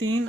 3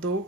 2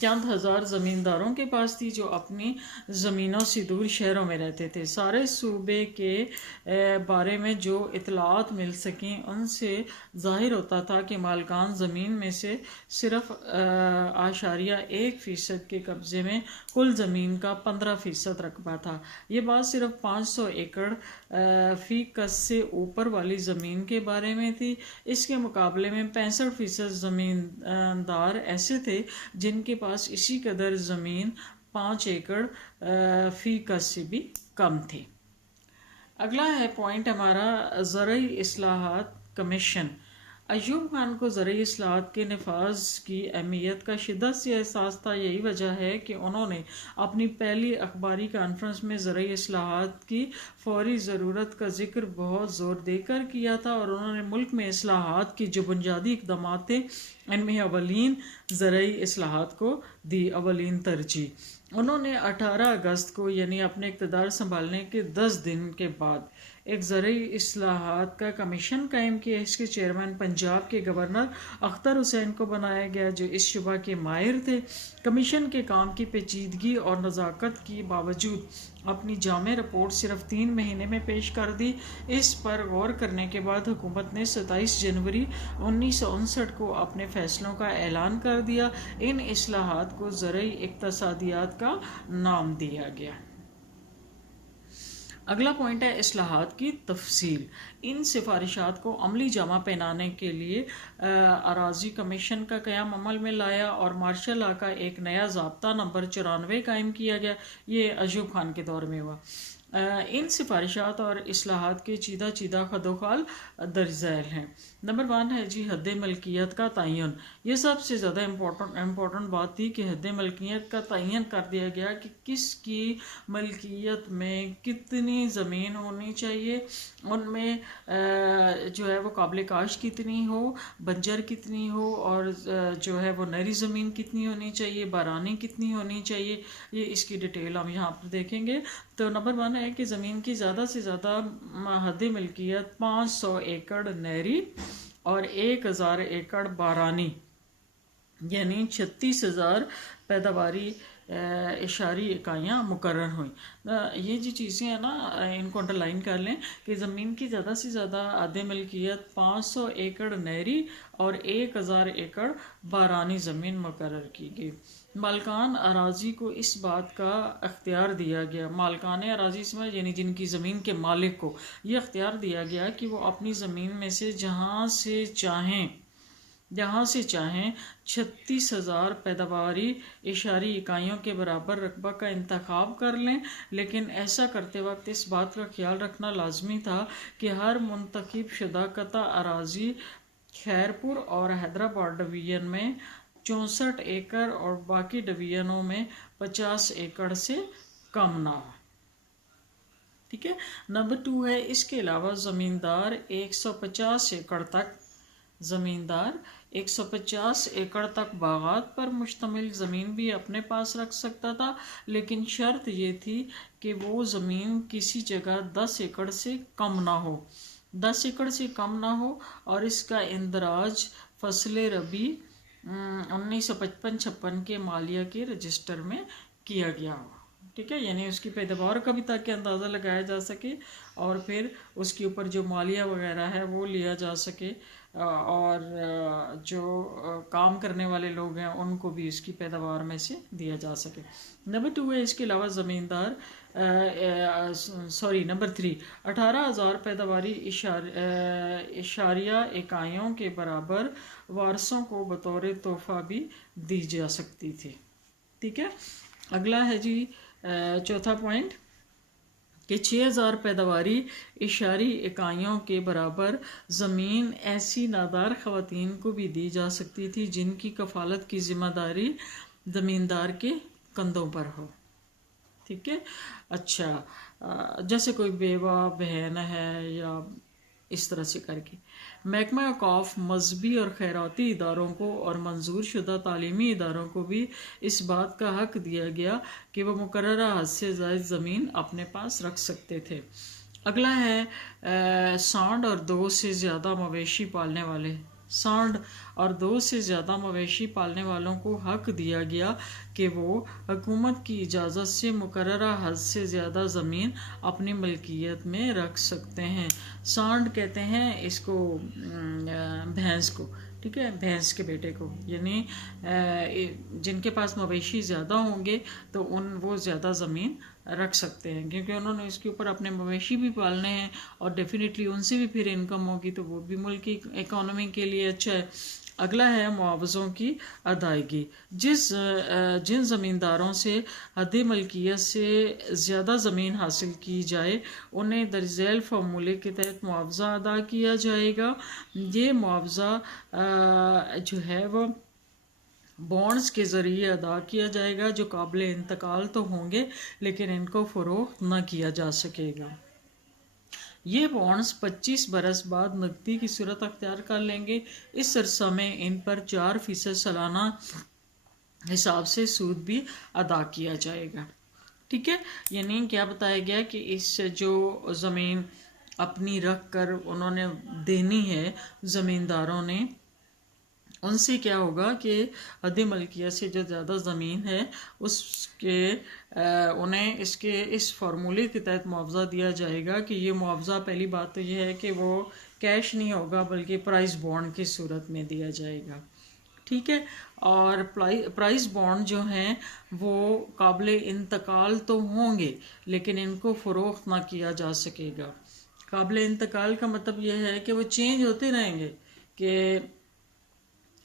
چند ہزار زمینداروں کے پاس تھی جو اپنی زمینوں سے دور شہروں میں رہتے تھے۔ سارے صوبے کے بارے میں جو اطلاعات مل سکیں ان سے ظاہر ہوتا تھا کہ مالکان زمین میں سے صرف 0.1% کے قبضے میں کل زمین کا 15% رقبہ تھا۔ یہ بات صرف 500 ایکڑ فی گز سے اوپر والی زمین کے بارے میں تھی۔ اس کے مقابلے میں 65% زمیندار ایسے تھے جن کے پاس اسی قدر زمین 5 ایکڑ فی گز سے بھی کم تھی۔ اگلا ہے پوائنٹ ہمارا زرعی اصلاحات کمیشن۔ ایوب خان کو زرعی اصلاحات کے نفاذ کی اہمیت کا شدت سے احساس تھا۔ یہی وجہ ہے کہ انہوں نے اپنی پہلی اخباری کانفرنس میں زرعی اصلاحات کی فوری ضرورت کا ذکر بہت زور دے کر کیا تھا، اور انہوں نے ملک میں اصلاحات کی جو بنیادی اقدامات تھے ان میں اولین زرعی اصلاحات کو دی اولین ترجیح۔ انہوں نے 18 اگست کو یعنی اپنے اقتدار سنبھالنے کے 10 دن کے بعد ایک زرعی اصلاحات کا کمیشن قائم کیا۔ اس کے چیئرمین پنجاب کے گورنر اختر حسین کو بنایا گیا جو اس شعبہ کے ماہر تھے۔ کمیشن کے کام کی پیچیدگی اور نزاکت کی باوجود اپنی جامع رپورٹ صرف 3 مہینے میں پیش کر دی۔ اس پر غور کرنے کے بعد حکومت نے 27 جنوری 1959 کو اپنے فیصلوں کا اعلان کر دیا۔ ان اصلاحات کو زرعی اقتصادیات کا نام دیا گیا۔ اگلا پوائنٹ ہے اصلاحات کی تفصیل۔ ان سفارشات کو عملی جامہ پہنانے کے لیے اراضی کمیشن کا قیام عمل میں لایا اور مارشل لا کا ایک نیا ضابطہ نمبر 94 قائم کیا گیا۔ یہ ایوب خان کے دور میں ہوا۔ ان سفارشات اور اصلاحات کے چیدہ خد و خال درج ذیل ہیں۔ نمبر 1 ہے جی حد ملکیت کا تعین۔ یہ سب سے زیادہ امپورٹنٹ بات تھی کہ حد ملکیت کا تعین کر دیا گیا کہ کس کی ملکیت میں کتنی زمین ہونی چاہیے، ان میں جو ہے وہ قابل کاشت کتنی ہو، بنجر کتنی ہو، اور جو ہے وہ نری زمین کتنی ہونی چاہیے، بارانی کتنی ہونی چاہیے۔ یہ اس کی ڈیٹیل ہم یہاں پر دیکھیں گے۔ تو نمبر 1 ہے کہ زمین کی زیادہ سے زیادہ حد ملکیت 500 ایکڑ نہری اور 1000 ایکڑ بارانی، یعنی 36,000 پیداواری اشاری اکائیاں مقرر ہوئیں۔ یہ جو چیزیں ہیں نا ان کو انڈر لائن کر لیں کہ زمین کی زیادہ سے زیادہ حد ملکیت 500 ایکڑ نہری اور 1000 ایکڑ بارانی زمین مقرر کی گئی۔ مالکان اراضی کو اس بات کا اختیار دیا گیا، مالکان اراضی سمجھ یعنی جن کی زمین کے مالک کو یہ اختیار دیا گیا کہ وہ اپنی زمین میں سے جہاں سے چاہیں 36,000 پیداواری اشاری اکائیوں کے برابر رقبہ کا انتخاب کر لیں، لیکن ایسا کرتے وقت اس بات کا خیال رکھنا لازمی تھا کہ ہر منتخب شدہ قطع اراضی خیرپور اور حیدرآباد ڈویژن میں 64 ایکڑ اور باقی ڈویژنوں میں 50 ایکڑ سے کم نہ ہو۔ ٹھیک ہے۔ نمبر 2 ہے اس کے علاوہ زمیندار 150 ایکڑ تک باغات پر مشتمل زمین بھی اپنے پاس رکھ سکتا تھا، لیکن شرط یہ تھی کہ وہ زمین کسی جگہ 10 ایکڑ سے کم نہ ہو اور اس کا اندراج فصل ربی 1955-56 کے مالیہ کے رجسٹر میں کیا گیا ہو۔ ٹھیک ہے، یعنی اس کی پیداوار کا بھی تاکہ اندازہ لگایا جا سکے اور پھر اس کے اوپر جو مالیہ وغیرہ ہے وہ لیا جا سکے، اور جو کام کرنے والے لوگ ہیں ان کو بھی اس کی پیداوار میں سے دیا جا سکے۔ نمبر 2 ہے اس کے علاوہ نمبر 3 18,000 پیداواری اشاریہ اکائیوں کے برابر وارثوں کو بطور تحفہ بھی دی جا سکتی تھی۔ ٹھیک ہے۔ اگلا ہے جی چوتھا پوائنٹ کہ 6,000 پیداواری اشاری اکائیوں کے برابر زمین ایسی نادار خواتین کو بھی دی جا سکتی تھی جن کی کفالت کی ذمہ داری زمیندار کے کندھوں پر ہو۔ ٹھیک ہے۔ اچھا، جیسے کوئی بیوہ بہن ہے یا اس طرح سے کر کے۔ محکمہ اوقاف مذہبی اور خیراتی اداروں کو اور منظور شدہ تعلیمی اداروں کو بھی اس بات کا حق دیا گیا کہ وہ مقررہ حد سے زائد زمین اپنے پاس رکھ سکتے تھے۔ اگلا ہے 100 اور 2 سے زیادہ مویشی پالنے والے سانڈ اور 2 سے زیادہ مویشی پالنے والوں کو حق دیا گیا کہ وہ حکومت کی اجازت سے مقررہ حد سے زیادہ زمین اپنی ملکیت میں رکھ سکتے ہیں۔ سانڈ کہتے ہیں اس کو بھینس کو، ٹھیک ہے، بھینس کے بیٹے کو، یعنی جن کے پاس مویشی زیادہ ہوں گے تو وہ زیادہ زمین رکھ سکتے ہیں، کیونکہ انہوں نے اس کے اوپر اپنے مویشی بھی پالنے ہیں اور ڈیفینیٹلی ان سے بھی پھر انکم ہوگی تو وہ بھی ملک کی اکانومی کے لیے اچھا ہے۔ اگلا ہے معاوضوں کی ادائیگی۔ جن زمینداروں سے حد ملکیت سے زیادہ زمین حاصل کی جائے انہیں درج ذیل فارمولے کے تحت معاوضہ ادا کیا جائے گا۔ یہ معاوضہ جو ہے وہ بانڈز کے ذریعے ادا کیا جائے گا جو قابل انتقال تو ہوں گے لیکن ان کو فروخت نہ کیا جا سکے گا۔ یہ بانڈز 25 برس بعد نقدی کی صورت اختیار کر لیں گے۔ اس عرصہ میں ان پر 4% سالانہ حساب سے سود بھی ادا کیا جائے گا، ٹھیک ہے۔ یعنی کیا بتایا گیا کہ اس جو زمین اپنی رکھ کر انہوں نے دینی ہے زمینداروں نے، ان سے کیا ہوگا کہ حد ملکیت سے جو زیادہ زمین ہے اس کے انہیں اس فارمولے کے تحت معاوضہ دیا جائے گا کہ یہ معاوضہ پہلی بات تو یہ ہے کہ وہ کیش نہیں ہوگا بلکہ پرائز بانڈ کی صورت میں دیا جائے گا، ٹھیک ہے۔ اور پرائز بانڈ جو ہیں وہ قابل انتقال تو ہوں گے لیکن ان کو فروخت نہ کیا جا سکے گا۔ قابل انتقال کا مطلب یہ ہے کہ وہ چینج ہوتے رہیں گے کہ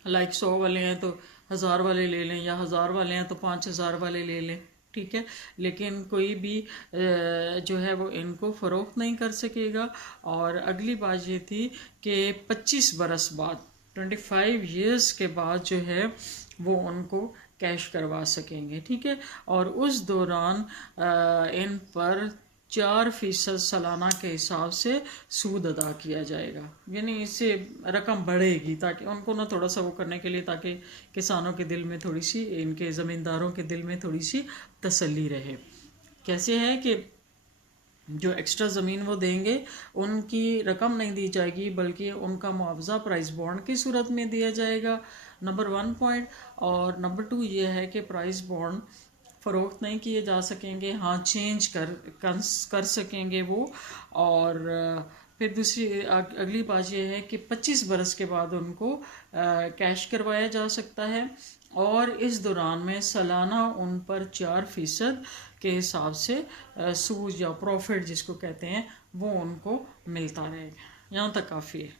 100 والے ہیں تو 1000 والے لے لیں، یا 1000 والے ہیں تو 5000 والے لے لیں، ٹھیک ہے، لیکن کوئی بھی جو ہے وہ ان کو فروخت نہیں کر سکے گا۔ اور اگلی بات یہ تھی کہ 25 برس بعد 25 ایئرس کے بعد جو ہے وہ ان کو کیش کروا سکیں گے، ٹھیک ہے، اور اس دوران ان پر 4% سالانہ کے حساب سے سود ادا کیا جائے گا، یعنی اس سے رقم بڑھے گی تاکہ ان کو نہ تھوڑا سا وہ کرنے کے لیے تاکہ کسانوں کے دل میں تھوڑی سی، ان کے زمینداروں کے دل میں تھوڑی سی تسلی رہے۔ کیسے ہے کہ جو ایکسٹرا زمین وہ دیں گے ان کی رقم نہیں دی جائے گی بلکہ ان کا معاوضہ پرائز بانڈ کی صورت میں دیا جائے گا، نمبر 1 پوائنٹ۔ اور نمبر 2 یہ ہے کہ پرائز بانڈ فروخت نہیں کیے جا سکیں گے، ہاں چینج کر سکیں گے وہ۔ اور پھر اگلی بات یہ ہے کہ 25 برس کے بعد ان کو کیش کروایا جا سکتا ہے اور اس دوران میں سالانہ ان پر 4% کے حساب سے سود یا پروفٹ جس کو کہتے ہیں وہ ان کو ملتا رہے گا۔ یہاں تک کافی ہے۔